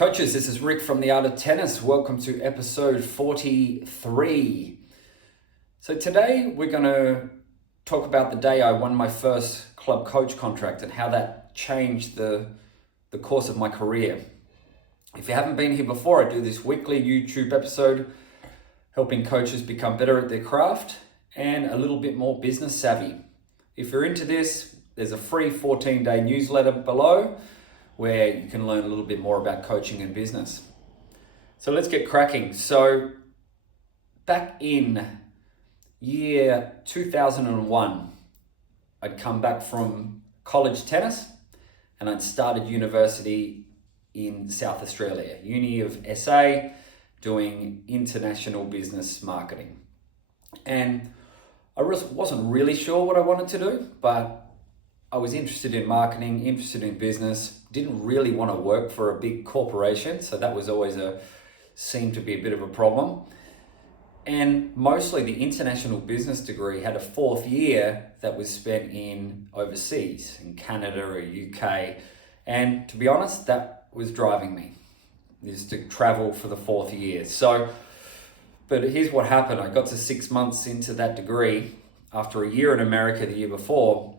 Coaches, this is Rick from The Art of Tennis. Welcome to episode 43. So today we're going to talk about the day I won my first club coach contract and how that changed the course of my career. If you haven't been here before, I do this weekly YouTube episode helping coaches become better at their craft and a little bit more business savvy. If you're into this, there's a free 14-day newsletter below where you can learn a little bit more about coaching and business. So let's get cracking. So back in year 2001, I'd come back from college tennis and I'd started university in South Australia, Uni of SA, doing international business marketing. And I wasn't really sure what I wanted to do, but I was interested in marketing, interested in business, didn't really want to work for a big corporation. So that was always seemed to be a bit of a problem. And mostly the international business degree had a fourth year that was spent in overseas, in Canada or UK. And to be honest, that was driving me, is to travel for the fourth year. But here's what happened. I got to 6 months into that degree after a year in America the year before,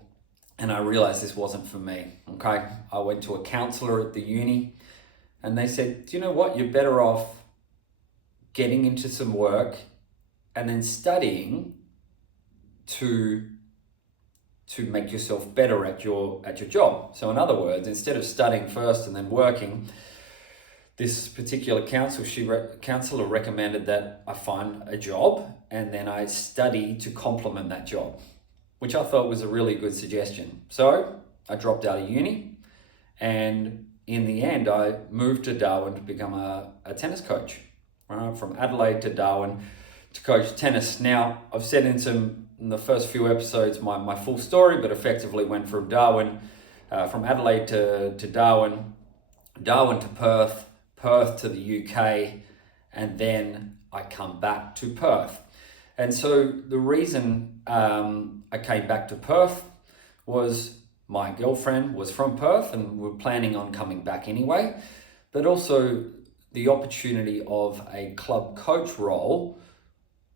and I realized this wasn't for me, okay? I went to a counselor at the uni and they said, do you know what? You're better off getting into some work and then studying to make yourself better at your job. So in other words, instead of studying first and then working, this particular counselor recommended that I find a job and then I study to complement that job, which I thought was a really good suggestion. So I dropped out of uni, and in the end, I moved to Darwin to become a tennis coach, right? From Adelaide to Darwin to coach tennis. Now, I've said in the first few episodes my full story, but effectively went from Darwin, from Adelaide to Darwin, Darwin to Perth, Perth to the UK, and then I come back to Perth. And so the reason I came back to Perth was my girlfriend was from Perth and we were planning on coming back anyway, but also the opportunity of a club coach role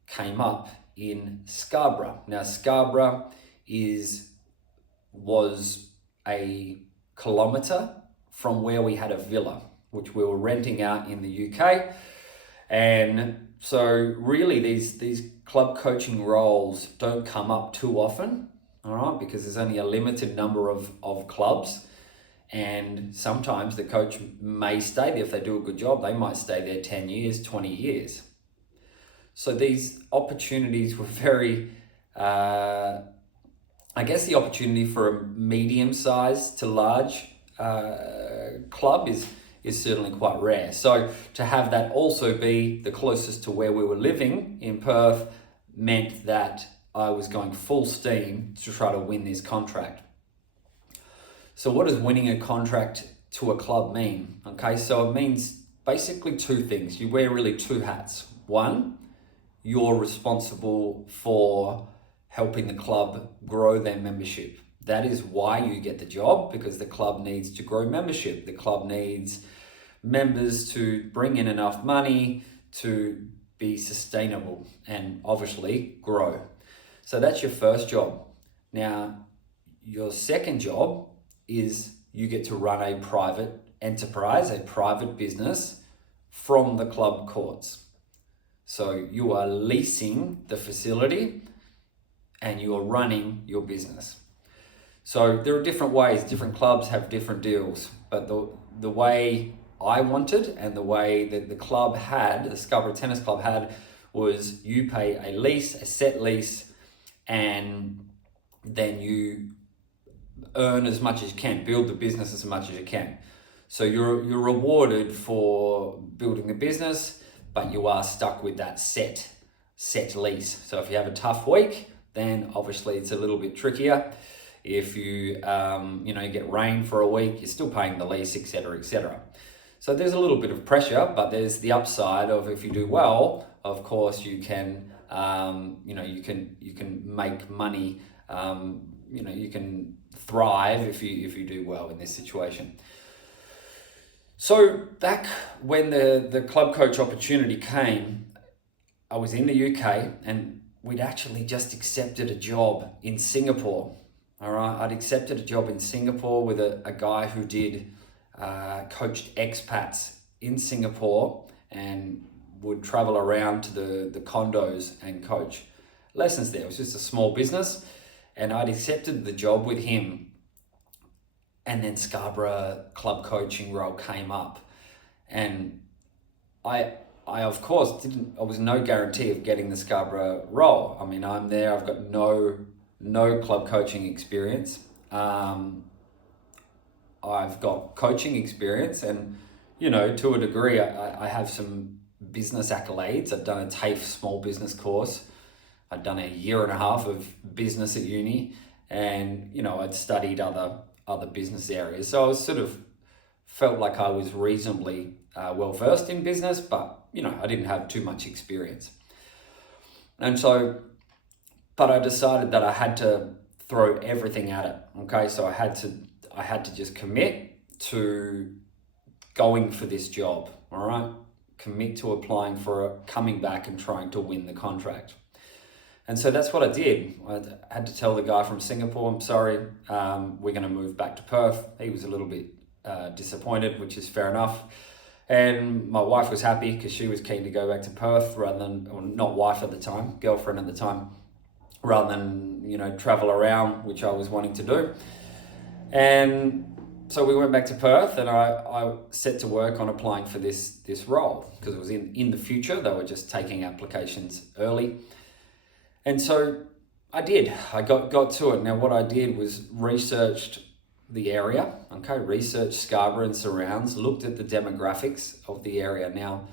came up in Scarborough. Now Scarborough was a kilometre from where we had a villa, which we were renting out in the UK. And so really these club coaching roles don't come up too often, all right, because there's only a limited number of clubs. And sometimes the coach may stay there. If they do a good job, they might stay there 10 years, 20 years. So these opportunities were very, I guess the opportunity for a medium-sized to large club is certainly quite rare. So to have that also be the closest to where we were living in Perth meant that I was going full steam to try to win this contract. So what does winning a contract to a club mean? Okay, so it means basically two things. You wear really two hats. One, you're responsible for helping the club grow their membership. That is why you get the job, because the club needs to grow membership. The club needs members to bring in enough money to be sustainable and obviously grow. So that's your first job. Now, your second job is you get to run a private enterprise, a private business from the club courts. So you are leasing the facility and you are running your business. So there are different ways, different clubs have different deals, but the way I wanted and the way that the Scarborough Tennis Club had, was you pay a lease, a set lease, and then you earn as much as you can, build the business as much as you can. So you're rewarded for building the business, but you are stuck with that set lease. So if you have a tough week, then obviously it's a little bit trickier. If you get rain for a week, you're still paying the lease, etc., etc. So there's a little bit of pressure, but there's the upside of if you do well, of course you can, you can make money. You can thrive if you do well in this situation. So back when the club coach opportunity came, I was in the UK and we'd actually just accepted a job in Singapore. All right, I'd accepted a job in Singapore with a guy who coached expats in Singapore and would travel around to the condos and coach lessons there. It was just a small business, and I'd accepted the job with him. And then Scarborough club coaching role came up, and I of course I was no guarantee of getting the Scarborough role. I mean, I'm there. I've got no club coaching experience. I've got coaching experience, and to a degree, I have some business accolades. I've done a TAFE small business course. I'd done a year and a half of business at uni, and I'd studied other business areas. So I was sort of felt like I was reasonably well versed in business, but I didn't have too much experience. And so, but I decided that I had to throw everything at it. Okay, so I had to just commit to going for this job. All right, commit to applying for it, coming back and trying to win the contract. And so that's what I did. I had to tell the guy from Singapore, I'm sorry, we're going to move back to Perth. He was a little bit disappointed, which is fair enough. And my wife was happy because she was keen to go back to Perth rather than, or not wife at the time, girlfriend at the time, rather than, travel around, which I was wanting to do. And so we went back to Perth, and I set to work on applying for this role because it was in the future. They were just taking applications early. And so I did. I got to it. Now, what I did was researched the area, researched Scarborough and surrounds, looked at the demographics of the area. Now,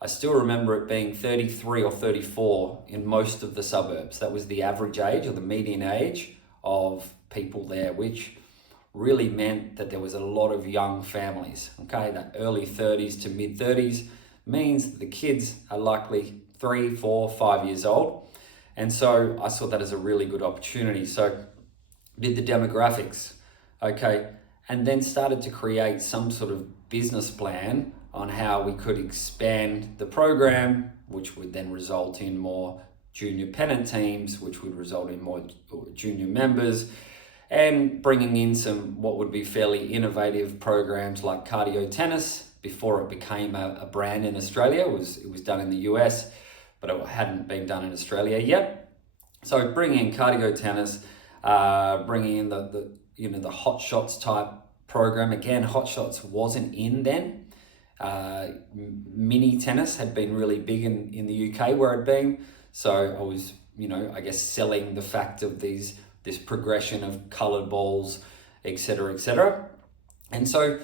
I still remember it being 33 or 34 in most of the suburbs. That was the average age or the median age of people there, which really meant that there was a lot of young families. That early 30s to mid 30s means that the kids are likely 3, 4, 5 years old. And so I saw that as a really good opportunity. So did the demographics, and then started to create some sort of business plan on how we could expand the program, which would then result in more junior pennant teams, which would result in more junior members, and bringing in some what would be fairly innovative programs like cardio tennis before it became a brand in Australia. It was done in the US, but it hadn't been done in Australia yet. So bringing in cardio tennis, bringing in the Hot Shots type program. Again, Hot Shots wasn't in then. Mini tennis had been really big in the UK where it'd been. So I was, selling the fact of this progression of coloured balls, etc., etc. And so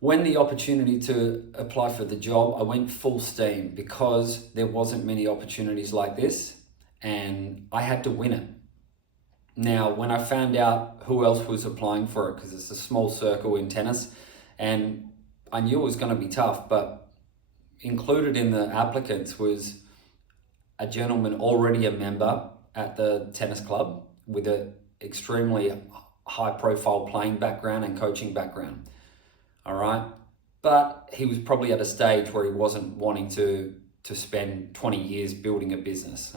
when the opportunity to apply for the job, I went full steam because there wasn't many opportunities like this, and I had to win it. Now, when I found out who else was applying for it, because it's a small circle in tennis, and I knew it was going to be tough, but included in the applicants was a gentleman already a member at the tennis club with an extremely high profile playing background and coaching background. All right. But he was probably at a stage where he wasn't wanting to spend 20 years building a business.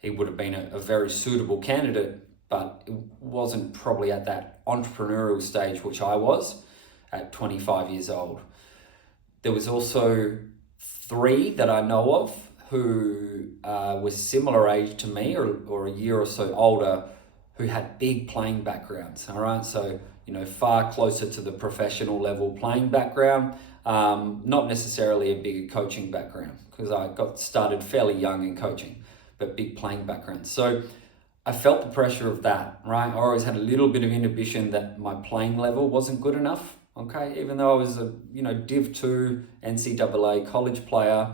He would have been a very suitable candidate, but it wasn't probably at that entrepreneurial stage, which I was at 25 years old. There was also 3 that I know of who were similar age to me or a year or so older who had big playing backgrounds. All right. So, far closer to the professional level playing background, not necessarily a big coaching background because I got started fairly young in coaching, but big playing background. So I felt the pressure of that, right? I always had a little bit of inhibition that my playing level wasn't good enough. Even though I was a, Div 2 NCAA college player,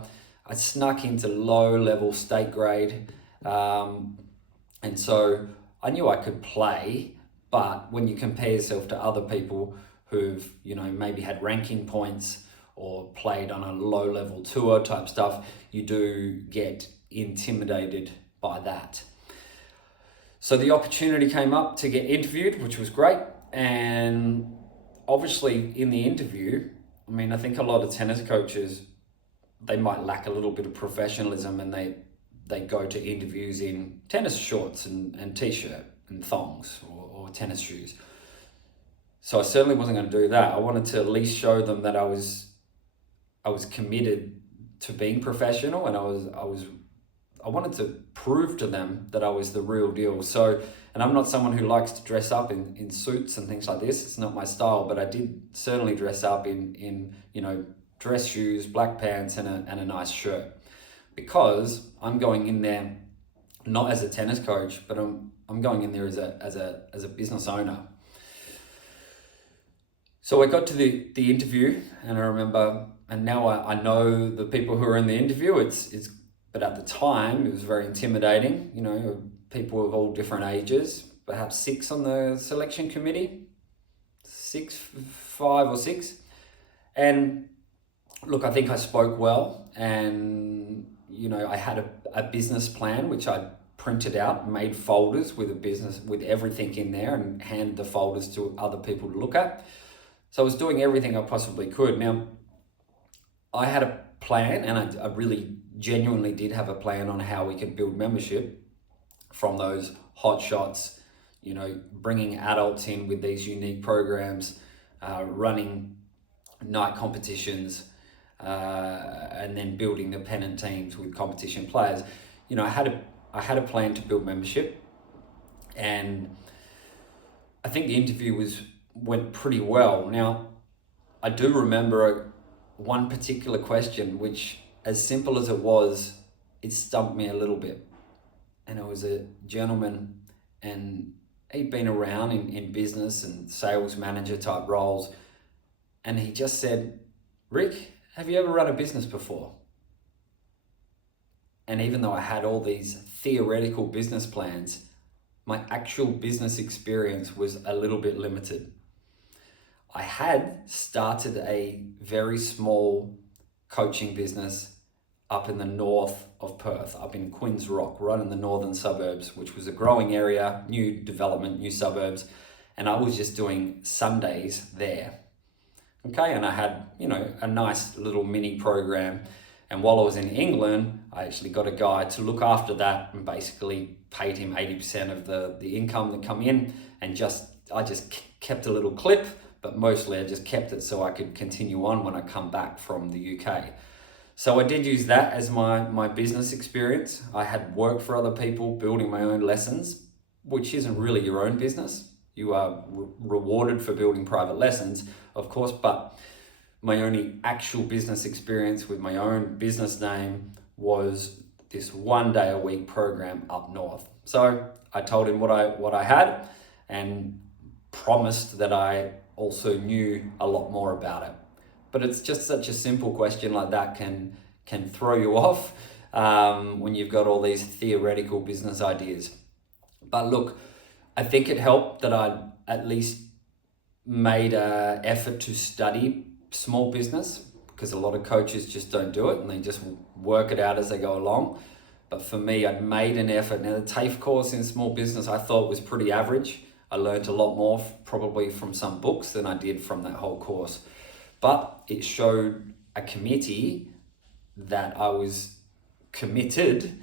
I snuck into low level state grade. And so I knew I could play, but when you compare yourself to other people who've, maybe had ranking points or played on a low level tour type stuff, you do get intimidated by that. So the opportunity came up to get interviewed, which was great. And obviously in the interview, I mean, I think a lot of tennis coaches, they might lack a little bit of professionalism, and they go to interviews in tennis shorts and t-shirt and thongs or tennis shoes. So I certainly wasn't going to do that. I wanted to at least show them that I was committed to being professional, and I wanted to prove to them that I was the real deal. So, and I'm not someone who likes to dress up in suits and things like this. It's not my style, but I did certainly dress up in dress shoes, black pants, and a nice shirt, because I'm going in there not as a tennis coach, but I'm going in there as a business owner. So I got to the interview, and I remember, and now I know the people who are in the interview. But at the time, it was very intimidating. People of all different ages, perhaps 6 on the selection committee, 5 or 6. And look, I think I spoke well, and I had a business plan which I printed out, made folders with everything in there, and handed the folders to other people to look at. So I was doing everything I possibly could. Now, I had a plan, and I really genuinely did have a plan on how we could build membership from those hot shots, bringing adults in with these unique programs, running night competitions, and then building the pennant teams with competition players. I had a plan to build membership, and I think the interview went pretty well. Now, I do remember one particular question, which, as simple as it was, it stumped me a little bit. And it was a gentleman, and he'd been around in business and sales manager type roles. And he just said, "Rick, have you ever run a business before?" And even though I had all these theoretical business plans, my actual business experience was a little bit limited. I had started a very small coaching business up in the north of Perth, up in Quinns Rock, right in the northern suburbs, which was a growing area, new development, new suburbs. And I was just doing Sundays there. Okay, and I had, a nice little mini program. And while I was in England, I actually got a guy to look after that, and basically paid him 80% of the income that come in, and I just kept a little clip, but mostly I just kept it so I could continue on when I come back from the UK. So I did use that as my business experience. I had worked for other people, building my own lessons, which isn't really your own business. You are rewarded for building private lessons, of course, but my only actual business experience with my own business name was this 1 day a week program up north. So I told him what I had, and promised that I also knew a lot more about it. But it's just such a simple question like that can throw you off when you've got all these theoretical business ideas. But look, I think it helped that I'd at least made an effort to study small business, because a lot of coaches just don't do it and they just work it out as they go along. But for me, I'd made an effort. Now, the TAFE course in small business I thought was pretty average. I learned a lot more probably from some books than I did from that whole course. But it showed a committee that I was committed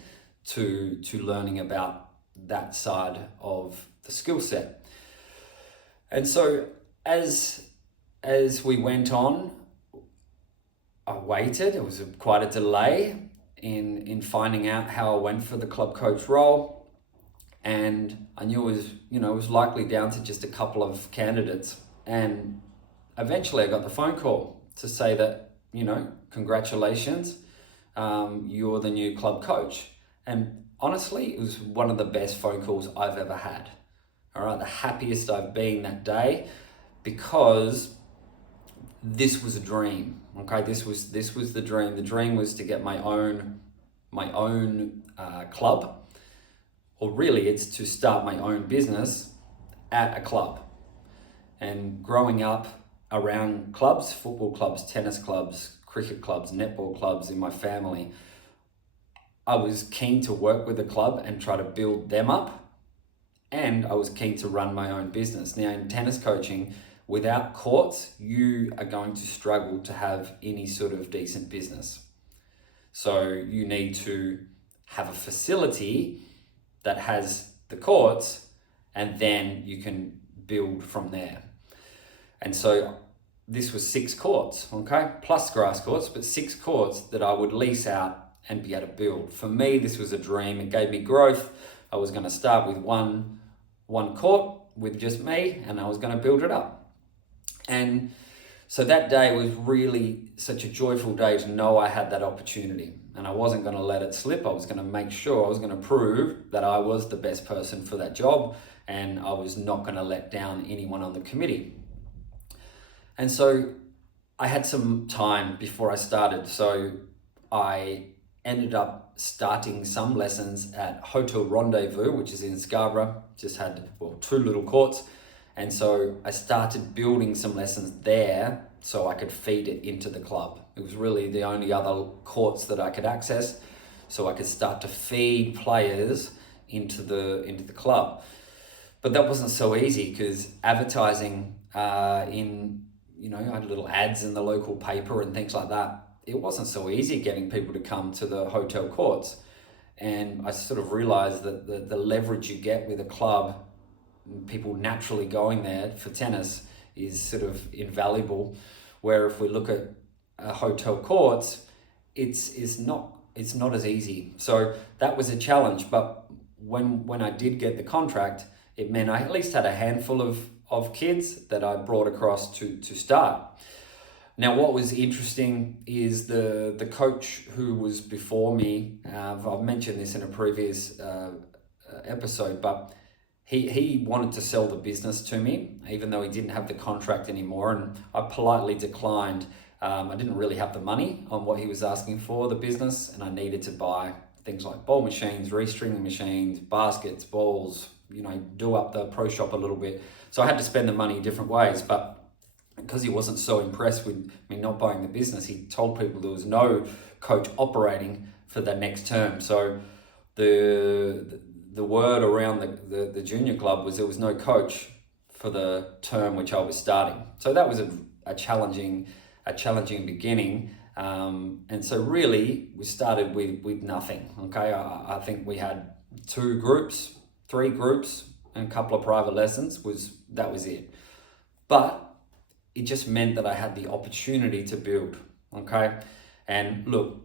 to learning about that side of the skill set. And so as we went on, I waited. It was quite a delay in finding out how I went for the club coach role. And I knew it was likely down to just a couple of candidates. And eventually I got the phone call to say that, congratulations, you're the new club coach. And honestly, it was one of the best phone calls I've ever had. All right, the happiest I've been that day, because this was a dream. Okay, this was the dream. The dream was to get my own club, or really it's to start my own business at a club. And growing up around clubs, football clubs, tennis clubs, cricket clubs, netball clubs in my family, I was keen to work with a club and try to build them up. And I was keen to run my own business. Now, in tennis coaching, without courts, you are going to struggle to have any sort of decent business. So you need to have a facility that has the courts, and then you can build from there. And so this was 6 courts, okay? Plus grass courts, but 6 courts that I would lease out and be able to build. For me, this was a dream. It gave me growth. I was going to start with one court with just me, and I was going to build it up. And so that day was really such a joyful day to know I had that opportunity, and I wasn't going to let it slip. I was going to make sure, I was going to prove that I was the best person for that job, and I was not going to let down anyone on the committee. And so I had some time before I started. So I ended up starting some lessons at Hotel Rendezvous, which is in Scarborough. Just had, 2 little courts. And so I started building some lessons there so I could feed it into the club. It was really the only other courts that I could access, so I could start to feed players into the club. But that wasn't so easy, because advertising I had little ads in the local paper and things like that. It wasn't so easy getting people to come to the hotel courts. And I sort of realized that the leverage you get with a club, people naturally going there for tennis, is sort of invaluable. Where if we look at hotel courts, it's not as easy. So that was a challenge. But when I did get the contract, it meant I at least had a handful of kids that I brought across to start. Now, what was interesting is the coach who was before me, I've mentioned this in a previous episode, but he wanted to sell the business to me, even though he didn't have the contract anymore, and I politely declined. I didn't really have the money on what he was asking for the business, and I needed to buy things like ball machines, restringing machines, baskets, balls, do up the pro shop a little bit. So I had to spend the money different ways, but because he wasn't so impressed with me not buying the business, he told people there was no coach operating for the next term. So the word around the junior club was there was no coach for the term which I was starting. So that was a challenging beginning. And so really we started with nothing. Okay, I think we had 3 groups, and a couple of private lessons. That was it. But it just meant that I had the opportunity to build, okay? And look,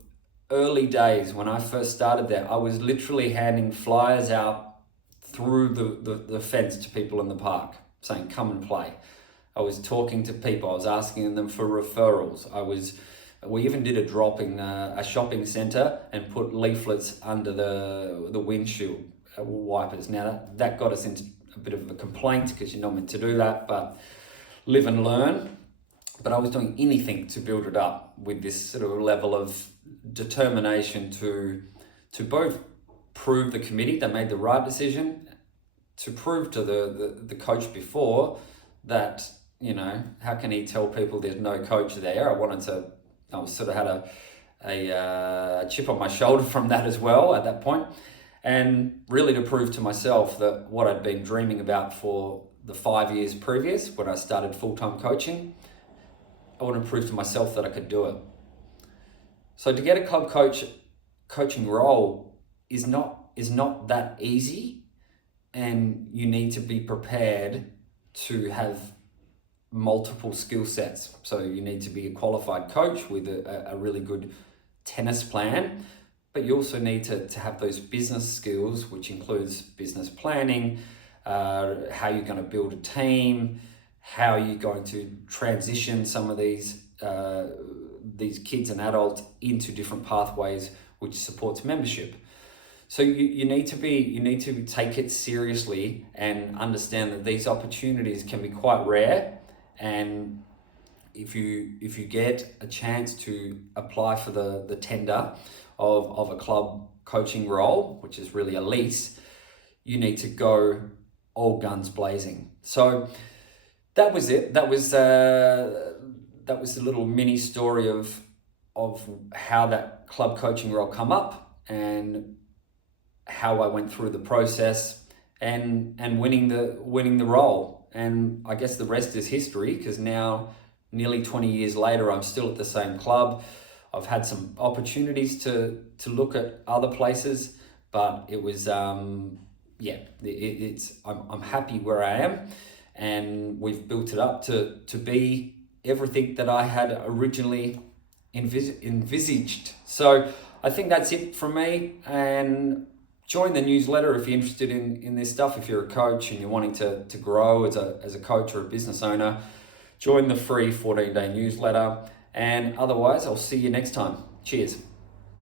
early days when I first started there, I was literally handing flyers out through the fence to people in the park saying, come and play. I was talking to people, I was asking them for referrals. We even did a drop in a shopping centre and put leaflets under the windshield wipers. Now that got us into a bit of a complaint, because you're not meant to do that, but live and learn. But I was doing anything to build it up with this sort of level of determination to both prove the committee they made the right decision, to prove to the coach before that, how can he tell people there's no coach there? I was sort of had a chip on my shoulder from that as well at that point. And really to prove to myself that what I'd been dreaming about for the 5 years previous when I started full-time coaching, I want to prove to myself that I could do it. So to get a club coaching role is not that easy, and you need to be prepared to have multiple skill sets. So you need to be a qualified coach with a really good tennis plan, but you also need to have those business skills, which includes business planning, how you're going to build a team, how you're going to transition some of these kids and adults into different pathways which supports membership. So you need to take it seriously and understand that these opportunities can be quite rare, and if you get a chance to apply for the tender of a club coaching role, which is really a lease, you need to go all guns blazing. So that was it. That was a little mini story of how that club coaching role come up, and how I went through the process and winning the role. and I guess the rest is history, because now, nearly 20 years later, I'm still at the same club. I've had some opportunities to look at other places, but it was I'm happy where I am, and we've built it up to be everything that I had originally envisaged. So I think that's it from me, and join the newsletter if you're interested in this stuff. If you're a coach and you're wanting to grow as a coach or a business owner, join the free 14-day newsletter. And otherwise, I'll see you next time. Cheers.